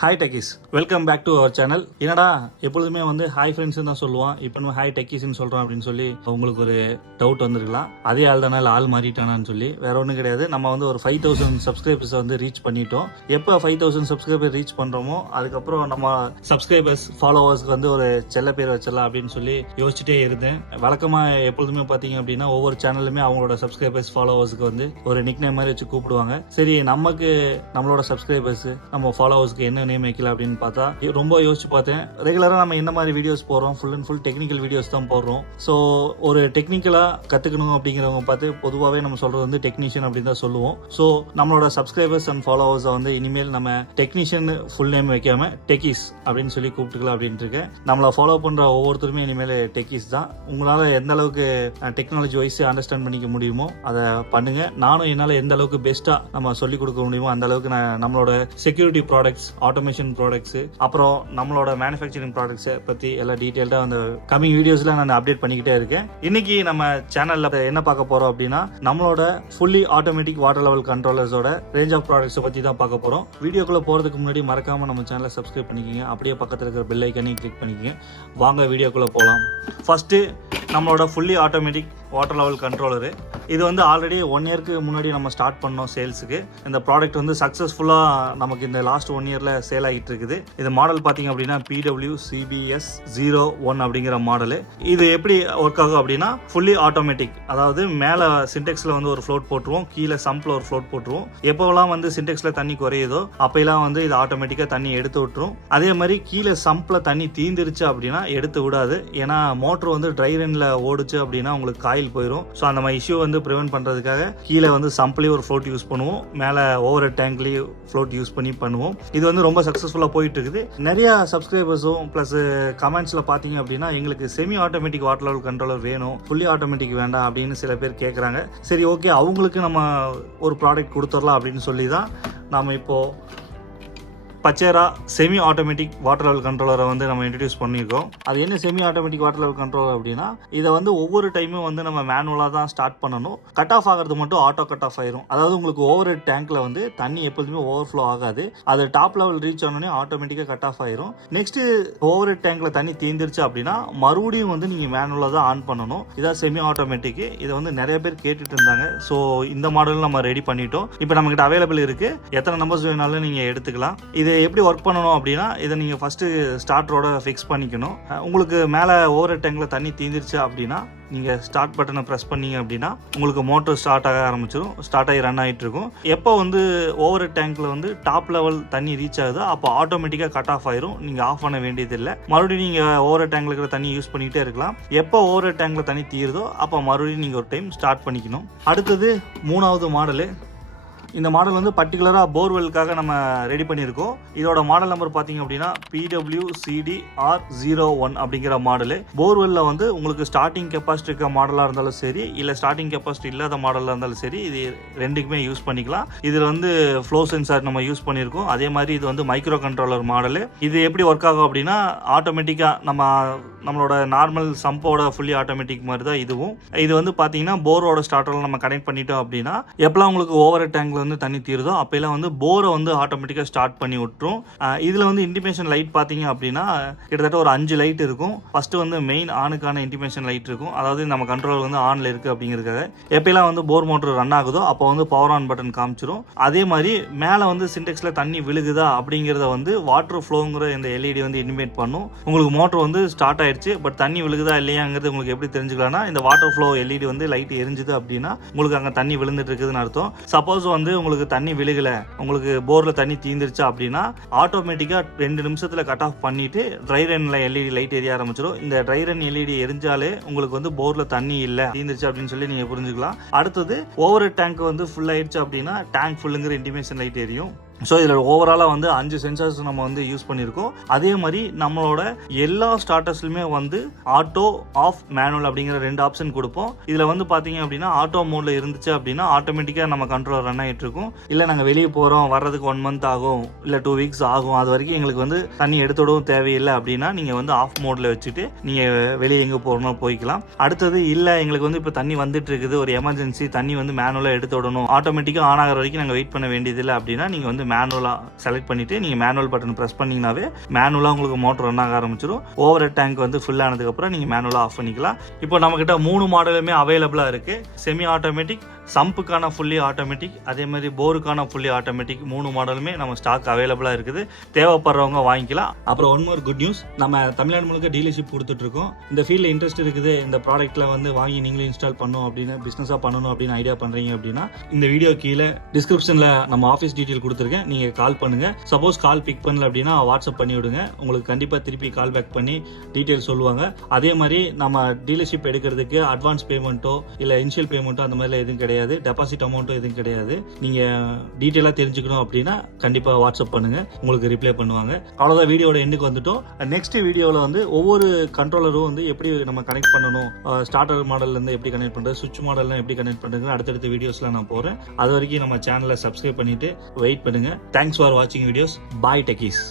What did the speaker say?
Hi techies, welcome back to our channel. என்னடா எப்பொழுதுமே வந்து ஹாய் ஃப்ரெண்ட்ஸ் தான் சொல்லுவான், இப்போ நம்ம ஹாய் டெக்கிஸ்ன்னு சொல்கிறோம் அப்படின்னு சொல்லி உங்களுக்கு ஒரு டவுட் வந்துருக்கலாம். அதே ஆள் தானே ஆள் மாறிட்டானான்னு சொல்லி. வேற ஒன்றும் கிடையாது. நம்ம வந்து ஒரு 5000 சப்ஸ்கிரைபர்ஸ் வந்து ரீச் பண்ணிட்டோம். எப்போ 5000 சப்ஸ்கிரைபர் ரீச் பண்ணுறோமோ அதுக்கப்புறம் நம்ம சப்ஸ்கிரைபர்ஸ் ஃபாலோவர்ஸ்க்கு வந்து ஒரு செல்ல பேர் வச்சிடலாம் அப்படின்னு சொல்லி யோசிச்சுட்டே இருந்தேன். வழக்கமாக எப்பொழுதுமே பார்த்தீங்க அப்படின்னா ஒவ்வொரு சேனலுமே அவங்களோட சப்ஸ்கிரைபர்ஸ் ஃபாலோவர்ஸ்க்கு வந்து ஒரு நிக் நேம் மாதிரி வச்சு கூப்பிடுவாங்க. சரி, நமக்கு நம்மளோட சப்ஸ்கிரைபர்ஸ் நம்ம ஃபாலோவர்ஸ்க்கு என்ன நேம் வைக்கல அப்படின்னு பார்த்தா ரொம்ப யோசிச்சு பார்த்தேன். ரெகுலரா நம்ம என்ன மாதிரி வீடியோஸ் போடுறோம், full and full technical videos தான் போடுறோம். ஸோ ஒரு டெக்னிக்கலா கத்துக்கணும் அப்படிங்கிறவங்க பார்த்து பொதுவாகவே நம்ம சொல்றது வந்து டெக்னீஷியன் அப்படின்னு தான் சொல்லுவோம். ஸோ நம்மளோட சப்ஸ்கிரைபர்ஸ் அண்ட் ஃபாலோவர்ஸ் வந்து இனிமேல் நம்ம டெக்னீஷியன் ஃபுல் நேம் வைக்காம டெக்கிஸ் அப்படின்னு சொல்லி கூப்பிட்டுக்கலாம் அப்படின்ட்டு இருக்கேன். நம்மளை ஃபாலோ பண்ற ஒவ்வொருத்தருமே இனிமேல் டெக்கிஸ் தான். உங்களால எந்த அளவுக்கு டெக்னாலஜி வைஸ் அண்டர்ஸ்டாண்ட் பண்ணிக்க முடியுமோ அதை பண்ணுங்க. நானும் என்னால் எந்த அளவுக்கு பெஸ்டா நம்ம சொல்லிக் கொடுக்க முடியுமோ அந்த அளவுக்கு நான் நம்மளோட செக்யூரிட்டி ப்ராடக்ட்ஸ், ஆட்டோமேஷன் ப்ராடக்ட்ஸ், அப்புறம் நம்மளோட மேனுஃபேக்சரிங் ப்ராடக்ட்ஸை பற்றி எல்லாம் டீட்டெயில்டாக அந்த கமிங் வீடியோஸ்ல நான் அப்டேட் பண்ணிக்கிட்டே இருக்கேன். இன்னைக்கு நம்ம சேனல்ல என்ன பார்க்க போறோம் அப்படின்னா நம்மளோட ஃபுல்லி ஆட்டோமேட்டிக் வாட்டர் லெவல் கண்ட்ரோலர்ஸோட ரேஞ்ச் ஆஃப் ப்ராடக்ட்ஸை பற்றி தான் பார்க்க போறோம். வீடியோக்குள்ள போறதுக்கு முன்னாடி மறக்காம நம்ம சேனலை சப்ஸ்கிரைப் பண்ணிக்கோங்க. அப்படியே பக்கத்தில் இருக்கிற பெல் ஐக்கனையும் கிளிக் பண்ணிக்கோங்க. வாங்க வீடியோக்குள்ள போகலாம். ஃபர்ஸ்ட் நம்மளோட fully automatic water level controller. இது வந்து ஆல்ரெடி 1 இயர்க்கு முன்னாடி நம்ம ஸ்டார்ட் பண்ணோம் சேல்ஸுக்கு. இந்த ப்ராடக்ட் வந்து சக்ஸஸ்ஃபுல்லாக நமக்கு இந்த லாஸ்ட் 1 இயரில் சேல் ஆகிட்டு இருக்குது. இது மாடல் பார்த்தீங்க அப்படின்னா PWCBS01 அப்படிங்கிற மாடலு. இது எப்படி ஒர்க் ஆகும் அப்படின்னா ஃபுல்லி ஆட்டோமேட்டிக். அதாவது மேலே சின்டெக்ஸில் வந்து ஒரு ஃப்ளோட் போட்டுருவோம், கீழே சம்பில் ஒரு ஃப்ளோட் போட்டுருவோம். எப்போவெல்லாம் வந்து சின்டெக்ஸில் தண்ணி குறையுதோ அப்போலாம் வந்து இது ஆட்டோமேட்டிக்காக தண்ணி எடுத்து விட்டுரும். அதே மாதிரி கீழே சம்பில் தண்ணி தீந்துருச்சு அப்படின்னா எடுத்து விடாது. ஏன்னா மோட்டர் வந்து ட்ரை ரன்ல ஓடுச்சு அப்படின்னா உங்களுக்கு காயில் போயிடும். ஸோ அந்த மாதிரி இஷ்யூ வந்து ப்ரிவென்ட் பண்ணுறதுக்காக கீழே வந்து சம்ப்லேயும் ஒரு ஃப்ளோட் யூஸ் பண்ணுவோம், மேலே ஓவர் டேங்க்லேயும் ஃப்ளோட் யூஸ் பண்ணி பண்ணுவோம். இது வந்து ரொம்ப சக்ஸஸ்ஃபுல்லாக போயிட்டு இருக்குது. நிறைய சப்ஸ்கிரைபர்ஸும் ப்ளஸ் கமெண்ட்ஸில் பார்த்தீங்க அப்படின்னா எங்களுக்கு semi automatic water level controller வேணும், ஃபுல்லி ஆட்டோமேட்டிக் வேண்டாம் அப்படின்னு சில பேர் கேட்குறாங்க. சரி, ஓகே, அவங்களுக்கு நம்ம ஒரு ப்ராடக்ட் கொடுத்துடலாம் அப்படின்னு சொல்லி தான் நாம் இப்போது பச்சேரா செமி ஆட்டோமேட்டிக் வாட்டர் லெவல் கண்ட்ரோலரை வந்து நம்ம இன்ட்ரடியூஸ் பண்ணியிருக்கோம். அது என்ன semi automatic water level controller அப்படின்னா இதை வந்து ஒவ்வொரு டைமும் வந்து நம்ம மேனுவலாக தான் ஸ்டார்ட் பண்ணணும். கட் ஆஃப் ஆகிறது மட்டும் ஆட்டோ கட் ஆஃப் ஆயிரும். அதாவது உங்களுக்கு ஓவர் ஹெட் டேங்க்ல வந்து தண்ணி எப்போதுமே ஓவர்ஃப்ளோ ஆகாது. அது டாப் லெவல் ரீச் ஆனோடனே ஆட்டோமேட்டிக்காக கட் ஆஃப் ஆயிரும். நெக்ஸ்ட் ஓவர் ஹெட் டேங்க்ல தண்ணி தீர்ந்துருச்சு அப்படின்னா மறுபடியும் வந்து நீங்கள் மேனுவலாக தான் ஆன் பண்ணணும். இதான் செமி ஆட்டோமேட்டிக். இதை வந்து நிறைய பேர் கேட்டுட்டு இருந்தாங்க. ஸோ இந்த மாடல் நம்ம ரெடி பண்ணிட்டோம். இப்போ நம்மகிட்ட அவைலபிள் இருக்கு. எத்தனை நம்பர்ஸ் வேணாலும் நீங்கள் எடுத்துக்கலாம். இது எப்படி ஒர்க் பண்ணணும் அப்படின்னா இதை நீங்கள் ஃபர்ஸ்ட் ஸ்டார்டரோட ஃபிக்ஸ் பண்ணிக்கணும். உங்களுக்கு மேலே ஓவர் டேங்க்ல தண்ணி தீந்துருச்சு அப்படின்னா நீங்கள் ஸ்டார்ட் பட்டனை ப்ரெஸ் பண்ணீங்க அப்படின்னா உங்களுக்கு மோட்டர் ஸ்டார்ட் ஆக ஆரம்பிச்சிடும். ஸ்டார்ட் ஆகி ரன் ஆகிட்டு இருக்கும். எப்போ வந்து ஓவர் டேங்க்ல வந்து டாப் லெவல் தண்ணி ரீச் ஆகுதோ அப்போ ஆட்டோமேட்டிக்காக கட் ஆஃப் ஆயிரும். நீங்கள் ஆஃப் பண்ண வேண்டியதில்லை. மறுபடியும் நீங்கள் ஓவர் டேங்க்ல இருக்கிற தண்ணி யூஸ் பண்ணிக்கிட்டே இருக்கலாம். எப்போ ஓவர் டேங்க்ல தண்ணி தீருதோ அப்போ மறுபடியும் நீங்கள் ஒரு டைம் ஸ்டார்ட் பண்ணிக்கணும். அடுத்தது 3வது மாடலு. இந்த மாடல் வந்து பர்டிகுலராக போர்வெல்லுக்காக நம்ம ரெடி பண்ணியிருக்கோம். இதோட மாடல் நம்பர் பார்த்தீங்க அப்படின்னா PWCDR01 அப்படிங்கிற மாடலு. போர்வெல்ல வந்து உங்களுக்கு ஸ்டார்டிங் கெப்பாசிட்டி இருக்க மாடலாக இருந்தாலும் சரி, இல்லை ஸ்டார்டிங் கெப்பாசிட்டி இல்லாத மாடலாக இருந்தாலும் சரி, இது ரெண்டுக்குமே யூஸ் பண்ணிக்கலாம். இதில் வந்து ஃப்ளோ சென்சார் நம்ம யூஸ் பண்ணியிருக்கோம். அதே மாதிரி இது வந்து மைக்ரோ கண்ட்ரோலர் மாடலு. இது எப்படி ஒர்க் ஆகும் அப்படின்னா ஆட்டோமேட்டிக்காக நம்மளோட நார்மல் சம்போட ஃபுல்லி ஆட்டோமேட்டிக் மாதிரி தான் இதுவும். இது வந்து பார்த்தீங்கன்னா போரோட ஸ்டார்டரில் நம்ம கனெக்ட் பண்ணிட்டோம் அப்படின்னா எப்பெல்லாம் உங்களுக்கு ஓவர் டேங்க்ல வந்து தண்ணி தீருதோ அப்பெல்லாம் வந்து போரை வந்து ஆட்டோமேட்டிக்காக ஸ்டார்ட் பண்ணி விட்டுரும். இதில் வந்து இன்டிமேஷன் லைட் பார்த்தீங்க அப்படின்னா கிட்டத்தட்ட ஒரு 5 லைட் இருக்கும். ஃபர்ஸ்ட் வந்து மெயின் ஆனுக்கான இன்டிமேஷன் லைட் இருக்கும். அதாவது நம்ம கண்ட்ரோல் வந்து ஆன்ல இருக்கு அப்படிங்கிறதுக்காக எப்பெல்லாம் வந்து போர் மோட்டர் ரன் ஆகுதோ அப்போ வந்து பவர் ஆன் பட்டன் காமிச்சிரும். அதே மாதிரி மேலே வந்து சின்டெக்ஸ்ல தண்ணி விழுகுதா அப்படிங்கிறத வந்து வாட்டர் ஃப்ளோங்கிற இந்த எல்இடி வந்து இண்டிமேட் பண்ணும். உங்களுக்கு மோட்டர் வந்து ஸ்டார்ட் ஆயிடுச்சு, பட் தண்ணி விழுகுதா இல்லையாங்கிறது உங்களுக்கு எப்படி தெரிஞ்சுக்கலாம்னா இந்த வாட்டர் ஃப்ளோ எல்இடி வந்து லைட் எரிஞ்சுது அப்படின்னா உங்களுக்கு அங்கே தண்ணி விழுந்துட்டு இருக்குதுன்னு அர்த்தம். சப்போஸ் வந்து உங்களுக்கு தண்ணி விழுகல, உங்களுக்கு போர்ல தண்ணி தீந்துருச்சா அப்படின்னா ஆட்டோமேட்டிக்கா 2 நிமிஷத்துல கட் ஆஃப் பண்ணிட்டு ட்ரை ரன்ல எல்இடி லைட் எரிய ஆரம்பிச்சிடும். இந்த ட்ரை ரன் எல்இடி எரிஞ்சாலே உங்களுக்கு வந்து போர்ல தண்ணி இல்ல, தீந்துருச்சு அப்படின்னு சொல்லி நீங்க புரிஞ்சுக்கலாம். அடுத்தது ஓவர் டேங்க் வந்து ஃபுல் ஆயிடுச்சு அப்படின்னா டேங்க் ஃபுல்லுங்கிற இன்டிமேஷன் லைட் எரியும். ஸோ இதில் ஓவராலாக வந்து 5 சென்சார்ஸ் நம்ம வந்து யூஸ் பண்ணியிருக்கோம். அதே மாதிரி நம்மளோட எல்லா ஸ்டார்டர்ஸ்லையுமே வந்து ஆட்டோ, ஆஃப், மேனுவல் அப்படிங்கிற 2 ஆப்ஷன் கொடுப்போம். இதில் வந்து பார்த்தீங்க அப்படின்னா ஆட்டோ மோடில் இருந்துச்சு அப்படின்னா ஆட்டோமேட்டிக்காக நம்ம கண்ட்ரோலர் ரன் ஆகிட்டு இருக்கும். இல்லை நாங்கள் வெளியே போகிறோம், வர்றதுக்கு 1 மந்த் ஆகும், இல்லை 2 வீக்ஸ் ஆகும், அது வரைக்கும் எங்களுக்கு வந்து தண்ணி எடுத்துவிடவும் தேவையில்லை அப்படின்னா நீங்கள் வந்து ஆஃப் மோடில் வச்சுட்டு நீங்கள் வெளியே எங்கே போகணும் போய்க்கலாம். அடுத்தது இல்லை எங்களுக்கு வந்து இப்போ தண்ணி வந்துட்டு இருக்குது, ஒரு எமர்ஜென்சி தண்ணி வந்து மேனுவலாக எடுத்து விடணும், ஆட்டோமேட்டிக்காக ஆன் ஆகிற வரைக்கும் நாங்கள் வெயிட் பண்ண வேண்டியதில்லை அப்படின்னா நீங்கள் வந்து மேனுவலாக செலக்ட் பண்ணிவிட்டு நீங்கள் மேனுவல் பட்டன் ப்ரெஸ் பண்ணிங்கனாவே மேனுவலாக உங்களுக்கு மோட்டர் ரன் ஆக ஆரம்பிச்சிடும். ஓவர் ஹெட் டேங்க் வந்து ஃபில் ஆனதுக்கப்புறம் நீங்கள் மேனுவலாக ஆஃப் பண்ணிக்கலாம். இப்போ நம்மக்கிட்ட 3 மாடலுமே அவைலபிளாக இருக்குது. செமி ஆட்டோமேட்டிக், சம்புக்கான ஃபுல்லி ஆட்டோமேட்டிக், அதே மாதிரி போருக்கான ஃபுல்லி ஆட்டோமேட்டிக் 3 மாடலுமே நம்ம ஸ்டாக் அவைலபிளாக இருக்குது. தேவைப்படுறவங்க வாங்கிக்கலாம். அப்புறம் ஒன் மோர் குட் நியூஸ், நம்ம தமிழ்நாடு முழுக்க டீலர்ஷிப் கொடுத்துட்ருக்கோம். இந்த ஃபீல்டில் இன்ட்ரெஸ்ட் இருக்குது, இந்த ப்ராடக்ட்டில் வந்து வாங்கி நீங்களே இன்ஸ்டால் பண்ணணும் அப்படின்னு, பிஸ்னஸாக பண்ணணும் அப்படின்னு ஐடியா பண்ணுறீங்க அப்படின்னா இந்த வீடியோ கீழே டிஸ்கிரிப்ஷனில் நம்ம ஆஃபீஸ் டீட்டெயில் கொடுத்துருக்கேன். நீங்கள் கால் பண்ணுங்கள். சப்போஸ் கால் பிக் பண்ணல அப்படின்னா வாட்ஸ்அப் பண்ணி விடுங்க. உங்களுக்கு கண்டிப்பாக திருப்பி கால் பேக் பண்ணி டீட்டெயில் சொல்லுவாங்க. அதே மாதிரி நம்ம டீலர்ஷிப் எடுக்கிறதுக்கு அட்வான்ஸ் பேமெண்ட்டோ இல்லை இனிஷியல் பேமெண்ட்டோ அந்த மாதிரிலாம் எதுவும் கிடையாது. டெபாசிட் அமௌண்ட்டும் எதுவும் கிடையாது. நீங்கள் டீட்டெயிலாக தெரிஞ்சுக்கணும் அப்படின்னா கண்டிப்பாக வாட்ஸ்அப் பண்ணுங்கள், உங்களுக்கு ரிப்ளை பண்ணுவாங்க. அவ்வளோதான், வீடியோட எண்டுக்கு வந்துட்டோம். நெக்ஸ்ட் வீடியோவில் வந்து ஒவ்வொரு கண்ட்ரோலரும் வந்து எப்படி நம்ம கனெக்ட் பண்ணணும், ஸ்டார்டர் மாடல்லேருந்து எப்படி கனெக்ட் பண்ணுறது, சுவிட்ச் மாடல்லாம் எப்படி கனெக்ட் பண்ணுறது அடுத்தடுத்த வீடியோஸில் நான் போகிறேன். அது வரைக்கும் நம்ம சேனலை சப்ஸ்கிரைப் பண்ணிவிட்டு வெயிட் பண்ணுங்கள். தேங்க்ஸ் ஃபார் வாட்சிங் வீடியோஸ். பாய் டெக்கீஸ்.